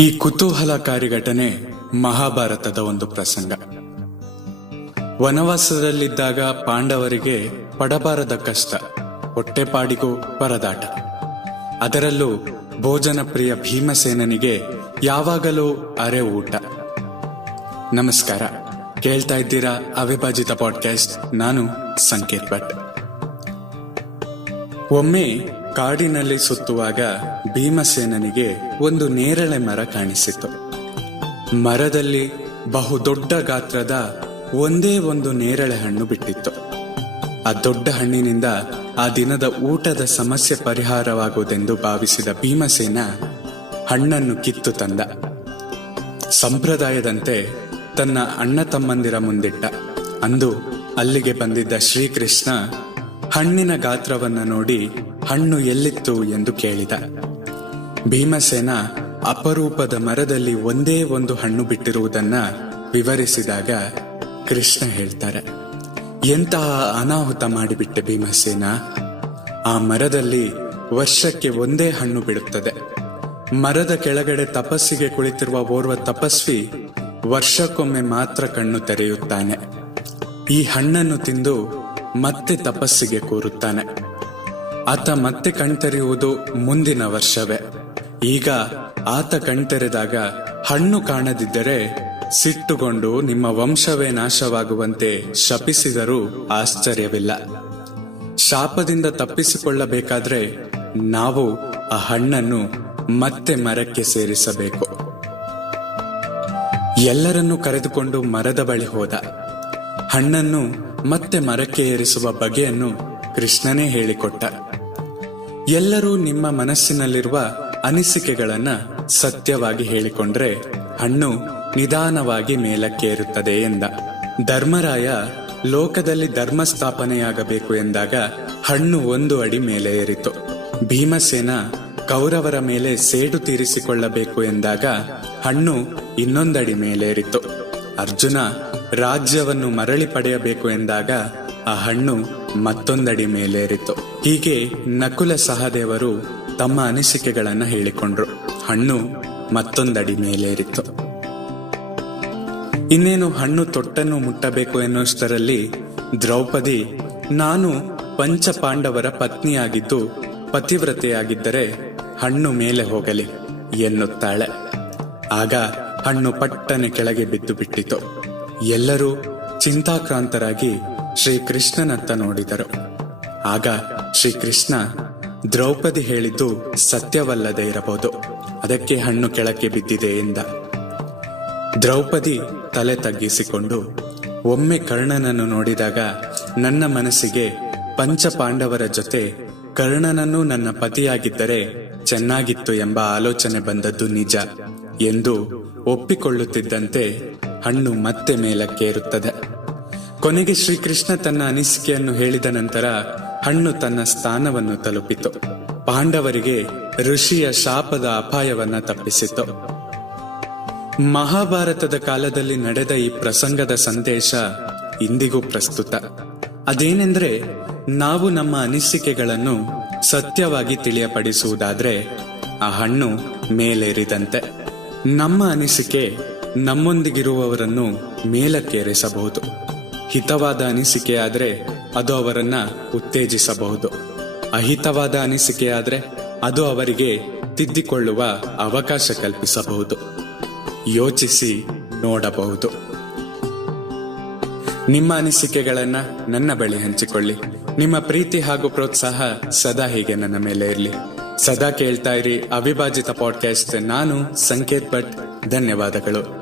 ಈ ಕುತೂಹಲಕಾರಿ ಘಟನೆ ಮಹಾಭಾರತದ ಒಂದು ಪ್ರಸಂಗ. ವನವಾಸದಲ್ಲಿದ್ದಾಗ ಪಾಂಡವರಿಗೆ ಪಡಬಾರದ ಕಷ್ಟ, ಹೊಟ್ಟೆಪಾಡಿಗೂ ಪರದಾಟ. ಅದರಲ್ಲೂ ಭೋಜನ ಪ್ರಿಯ ಭೀಮಸೇನನಿಗೆ ಯಾವಾಗಲೂ ಅರೆ ಊಟ. ನಮಸ್ಕಾರ. ಕೇಳ್ತಾ ಇದ್ದೀರಾ ಅವಿಭಾಜಿತ ಪಾಡ್ಕಾಸ್ಟ್ ನಾನು ಸಂಕೇತ್ ಭಟ್. ಒಮ್ಮೆ ಕಾಡಿನಲ್ಲಿ ಸುತ್ತುವಾಗ ಭೀಮಸೇನನಿಗೆ ಒಂದು ನೇರಳೆ ಮರ ಕಾಣಿಸಿತು. ಮರದಲ್ಲಿ ಬಹುದೊಡ್ಡ ಗಾತ್ರದ ಒಂದೇ ಒಂದು ನೇರಳೆ ಹಣ್ಣು ಬಿಟ್ಟಿತ್ತು. ಆ ದೊಡ್ಡ ಹಣ್ಣಿನಿಂದ ಆ ದಿನದ ಊಟದ ಸಮಸ್ಯೆ ಪರಿಹಾರವಾಗುವುದೆಂದು ಭಾವಿಸಿದ ಭೀಮಸೇನ ಹಣ್ಣನ್ನು ಕಿತ್ತು ತಂದ. ಸಂಪ್ರದಾಯದಂತೆ ತನ್ನ ಅಣ್ಣ ತಮ್ಮಂದಿರ ಮುಂದಿಟ್ಟ. ಅಂದು ಅಲ್ಲಿಗೆ ಬಂದಿದ್ದ ಶ್ರೀಕೃಷ್ಣ ಹಣ್ಣಿನ ಗಾತ್ರವನ್ನ ನೋಡಿ ಹಣ್ಣು ಎಲ್ಲಿತ್ತು ಎಂದು ಕೇಳಿದ. ಭೀಮಸೇನ ಅಪರೂಪದ ಮರದಲ್ಲಿ ಒಂದೇ ಒಂದು ಹಣ್ಣು ಬಿಟ್ಟಿರುವುದನ್ನ ವಿವರಿಸಿದಾಗ ಕೃಷ್ಣ ಹೇಳ್ತಾರೆ, ಎಂತಹ ಅನಾಹುತ ಮಾಡಿಬಿಟ್ಟೆ ಭೀಮಸೇನ? ಆ ಮರದಲ್ಲಿ ವರ್ಷಕ್ಕೆ ಒಂದೇ ಹಣ್ಣು ಬಿಡುತ್ತದೆ. ಮರದ ಕೆಳಗಡೆ ತಪಸ್ಸಿಗೆ ಕುಳಿತಿರುವ ಓರ್ವ ತಪಸ್ವಿ ವರ್ಷಕ್ಕೊಮ್ಮೆ ಮಾತ್ರ ಕಣ್ಣು ತೆರೆಯುತ್ತಾನೆ. ಈ ಹಣ್ಣನ್ನು ತಿಂದು ಮತ್ತೆ ತಪಸ್ಸಿಗೆ ಕೂರುತ್ತಾನೆ. ಆತ ಮತ್ತೆ ಕಣ್ತೆರೆಯುವುದು ಮುಂದಿನ ವರ್ಷವೇ. ಈಗ ಆತ ಕಣ್ತೆರೆದಾಗ ಹಣ್ಣು ಕಾಣದಿದ್ದರೆ ಸಿಟ್ಟುಗೊಂಡು ನಿಮ್ಮ ವಂಶವೇ ನಾಶವಾಗುವಂತೆ ಶಪಿಸಿದರೂ ಆಶ್ಚರ್ಯವಿಲ್ಲ. ಶಾಪದಿಂದ ತಪ್ಪಿಸಿಕೊಳ್ಳಬೇಕಾದ್ರೆ ನಾವು ಆ ಹಣ್ಣನ್ನು ಮತ್ತೆ ಮರಕ್ಕೆ ಸೇರಿಸಬೇಕು. ಎಲ್ಲರನ್ನೂ ಕರೆದುಕೊಂಡು ಮರದ ಬಳಿ ಹೋದ. ಹಣ್ಣನ್ನು ಮತ್ತೆ ಮರಕ್ಕೆ ಏರಿಸುವ ಬಗೆಯನ್ನು ಕೃಷ್ಣನೇ ಹೇಳಿಕೊಟ್ಟ. ಎಲ್ಲರೂ ನಿಮ್ಮ ಮನಸ್ಸಿನಲ್ಲಿರುವ ಅನಿಸಿಕೆಗಳನ್ನ ಸತ್ಯವಾಗಿ ಹೇಳಿಕೊಂಡ್ರೆ ಹಣ್ಣು ನಿಧಾನವಾಗಿ ಮೇಲಕ್ಕೇರುತ್ತದೆ ಎಂದ. ಧರ್ಮರಾಯ ಲೋಕದಲ್ಲಿ ಧರ್ಮ ಸ್ಥಾಪನೆಯಾಗಬೇಕು ಎಂದಾಗ ಹಣ್ಣು ಒಂದು ಅಡಿ ಮೇಲೆ ಏರಿತು. ಭೀಮಸೇನ ಕೌರವರ ಮೇಲೆ ಸೇಡು ತೀರಿಸಿಕೊಳ್ಳಬೇಕು ಎಂದಾಗ ಹಣ್ಣು ಇನ್ನೊಂದಡಿ ಮೇಲೇರಿತು ಅರ್ಜುನ ರಾಜ್ಯವನ್ನು ಮರಳಿ ಪಡೆಯಬೇಕು ಎಂದಾಗ ಆ ಹಣ್ಣು ಮತ್ತೊಂದಡಿ ಮೇಲೇರಿತು. ಹೀಗೆ ನಕುಲ ಸಹದೇವರು ತಮ್ಮ ಅನಿಸಿಕೆಗಳನ್ನು ಹೇಳಿಕೊಂಡ್ರು. ಹಣ್ಣು ಮತ್ತೊಂದಡಿ ಮೇಲೇರಿತು. ಇನ್ನೇನು ಹಣ್ಣು ತೊಟ್ಟನ್ನು ಮುಟ್ಟಬೇಕು ಎನ್ನುವಷ್ಟರಲ್ಲಿ ದ್ರೌಪದಿ, ನಾನು ಪಂಚ ಪಾಂಡವರ ಪತ್ನಿಯಾಗಿದ್ದು ಪತಿವ್ರತೆಯಾಗಿದ್ದರೆ ಹಣ್ಣು ಮೇಲೆ ಹೋಗಲಿ ಎನ್ನುತ್ತಾಳೆ. ಆಗ ಹಣ್ಣು ಪಟ್ಟನೆ ಕೆಳಗೆ ಬಿದ್ದು ಬಿಟ್ಟಿತು. ಎಲ್ಲರೂ ಚಿಂತಾಕ್ರಾಂತರಾಗಿ ಶ್ರೀಕೃಷ್ಣನತ್ತ ನೋಡಿದರು. ಆಗ ಶ್ರೀಕೃಷ್ಣ ದ್ರೌಪದಿ ಹೇಳಿದ್ದು ಸತ್ಯವಲ್ಲದೆ ಇರಬಹುದು. ಅದಕ್ಕೆ ಹಣ್ಣು ಕೆಳಕ್ಕೆ ಬಿದ್ದಿದೆ ಎಂದ. ದ್ರೌಪದಿ ತಲೆ ತಗ್ಗಿಸಿಕೊಂಡು ಒಮ್ಮೆ ಕರ್ಣನನ್ನು ನೋಡಿದಾಗ ನನ್ನ ಮನಸ್ಸಿಗೆ ಪಂಚಪಾಂಡವರ ಜೊತೆ ಕರ್ಣನನ್ನು ನನ್ನ ಪತಿಯಾಗಿದ್ದರೆ ಚೆನ್ನಾಗಿತ್ತು ಎಂಬ ಆಲೋಚನೆ ಬಂದದ್ದು ನಿಜ ಎಂದು ಒಪ್ಪಿಕೊಳ್ಳುತ್ತಿದ್ದಂತೆ ಹಣ್ಣು ಮತ್ತೆ ಮೇಲಕ್ಕೇರುತ್ತದೆ ಕೊನೆಗೆ ಶ್ರೀಕೃಷ್ಣ ತನ್ನ ಅನಿಸಿಕೆಯನ್ನು ಹೇಳಿದ ನಂತರ ಹಣ್ಣು ತನ್ನ ಸ್ಥಾನವನ್ನು ತಲುಪಿತು. ಪಾಂಡವರಿಗೆ ಋಷಿಯ ಶಾಪದ ಅಪಾಯವನ್ನ ತಪ್ಪಿಸಿತು. ಮಹಾಭಾರತದ ಕಾಲದಲ್ಲಿ ನಡೆದ ಈ ಪ್ರಸಂಗದ ಸಂದೇಶ ಇಂದಿಗೂ ಪ್ರಸ್ತುತ. ಅದೇನೆಂದ್ರೆ ನಾವು ನಮ್ಮ ಅನಿಸಿಕೆಗಳನ್ನು ಸತ್ಯವಾಗಿ ತಿಳಿಯಪಡಿಸುವುದಾದ್ರೆ ಆ ಹಣ್ಣು ಮೇಲೇರಿದಂತೆ. ನಮ್ಮ ಅನಿಸಿಕೆ ನಮ್ಮೊಂದಿಗಿರುವವರನ್ನು ಮೇಲಕ್ಕೇರಿಸಬಹುದು. ಹಿತವಾದ ಅನಿಸಿಕೆಯಾದರೆ ಅದು ಅವರನ್ನ ಉತ್ತೇಜಿಸಬಹುದು. ಅಹಿತವಾದ ಅನಿಸಿಕೆಯಾದರೆ ಅದು ಅವರಿಗೆ ತಿದ್ದಿಕೊಳ್ಳುವ ಅವಕಾಶ ಕಲ್ಪಿಸಬಹುದು. ಯೋಚಿಸಿ ನೋಡಬಹುದು. ನಿಮ್ಮ ಅನಿಸಿಕೆಗಳನ್ನ ನನ್ನ ಬಳಿ ಹಂಚಿಕೊಳ್ಳಿ. ನಿಮ್ಮ ಪ್ರೀತಿ ಹಾಗೂ ಪ್ರೋತ್ಸಾಹ ಸದಾ ಹೀಗೆ ನನ್ನ ಮೇಲೆ ಇರಲಿ. ಸದಾ ಕೇಳ್ತಾ ಇರಿ ಅವಿಭಾಜಿತ ಪಾಡ್ಕಾಸ್ಟ್ ನಾನು ಸಂಕೇತ್ ಭಟ್. ಧನ್ಯವಾದಗಳು.